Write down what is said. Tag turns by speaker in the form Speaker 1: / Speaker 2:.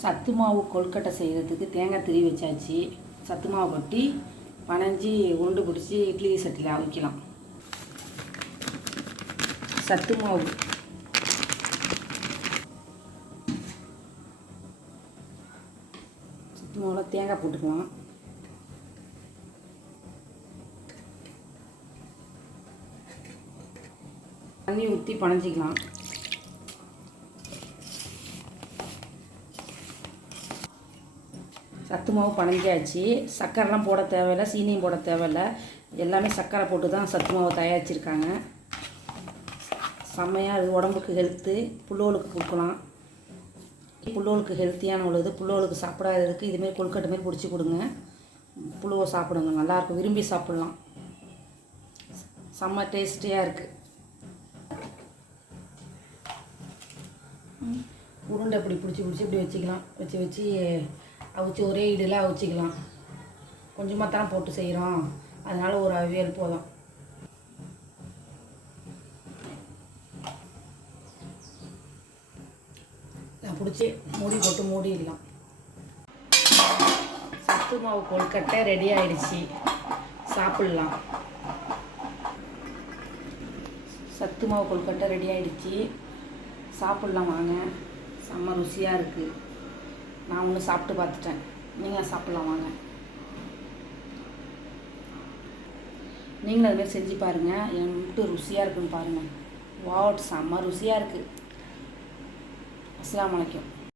Speaker 1: சத்து மாவு கொழுக்கட்டை செய்கிறதுக்கு தேங்காய் திரி வச்சாச்சு. சத்து மாவு கொட்டி பனைஞ்சி உருண்டு பிடிச்சி இட்லி சட்டியில் அவிக்கலாம். சத்து மாவு. சத்து மாவில் தேங்காய் போட்டுக்கலாம். தண்ணி ஊற்றி பனைஞ்சிக்கலாம். சத்து மாவு பணஞ்சாச்சு சர்க்கரைலாம் போட தேவையில்ல சீனியும் போட தேவையில்ல. எல்லாமே சர்க்கரை போட்டு தான் சத்து மாவு தயாரிச்சிருக்காங்க. செம்மையாக அது உடம்புக்கு ஹெல்த்து புள்ளோலுக்கு கொடுக்கலாம். புல்லோலுக்கு ஹெல்த்தியான உள்ளது. புள்ளோலுக்கு சாப்பிடாததுக்கு இதுமாரி கொழுக்கட்டை மாரி பிடிச்சி கொடுங்க. புழுவை சாப்பிடுங்க. நல்லாயிருக்கும் விரும்பி சாப்பிட்லாம். செம்ம டேஸ்டியாக இருக்குது உருண்டை இப்படி பிடிச்சி பிடிச்சி இப்படி வச்சுக்கலாம். வச்சு வச்சு அவிச்சு ஒரே இடில் அவிச்சிக்கலாம். கொஞ்சமாக தான் போட்டு செய்கிறோம் அதனால் ஒரு அவியல் போதும். நான் பிடிச்சி மூடி போட்டு மூடிடலாம். சத்து மாவு கொழுக்கட்டை ரெடி ஆயிடுச்சு. சாப்பிட்லாம். சத்து மாவு கொழுக்கட்டை ரெடி ஆயிடுச்சு. சாப்பிட்லாம் வாங்க. செம்ம ருசியாக இருக்குது நான் ஒன்று சாப்பிட்டு பார்த்துட்டேன். நீங்கள் சாப்பிட்லாம் வாங்க. நீங்களும் அதுமாரி செஞ்சு பாருங்கள் என்கிட்ட ருசியாக இருக்குன்னு பாருங்கள் வாட் செம்ம ருசியாக இருக்குது அஸ்லாம் அலைக்கும்.